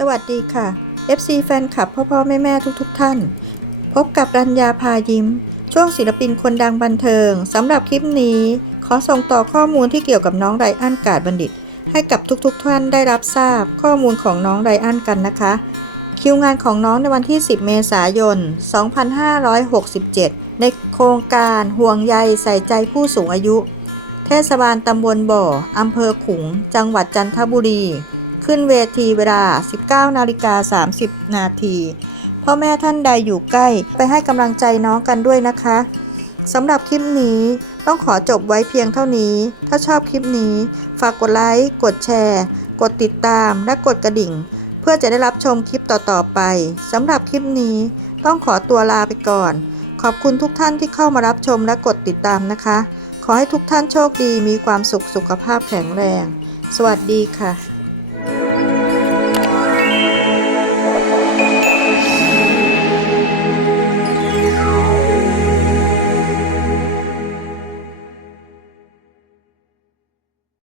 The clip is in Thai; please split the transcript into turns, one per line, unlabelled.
สวัสดีค่ะ FC แฟนคลับพ่อพ่อแม่แม่ทุกๆทท่าน พบกับรัญญาพายิ้ม ช่วงศิลปินคนดังบันเทิงสำหรับคลิปนี้ ขอส่งต่อข้อมูลที่เกี่ยวกับน้องไรอันกาดบัณฑิต ให้กับทุกๆท่านได้รับทราบข้อมูลของน้องไรอันกันนะคะ คิวงานของน้องในวันที่ 10 เมษายน 2567 ในโครงการห่วงใยใส่ใจผู้สูงอายุ เทศบาลตำบลบ่ออำเภอขุง จังหวัดจันทบุรี ขึ้นเวทีเวลา 19 นาฬิกา 30 นาทีพ่อแม่ท่านใดอยู่ใกล้ไปให้กำลังใจน้องกันด้วยนะคะสำหรับคลิปนี้ต้องขอจบไว้เพียงเท่านี้ ถ้าชอบคลิปนี้ ฝากกดไลค์ กดแชร์ กดติดตาม และกดกระดิ่ง เพื่อจะได้รับชมคลิปต่อๆไปสำหรับคลิปนี้ต้องขอตัวลาไปก่อน ขอบคุณทุกท่านที่เข้ามารับชมและกดติดตามนะคะ ขอให้ทุกท่านโชคดีมีความสุขสุขภาพแข็งแรง สวัสดีค่ะ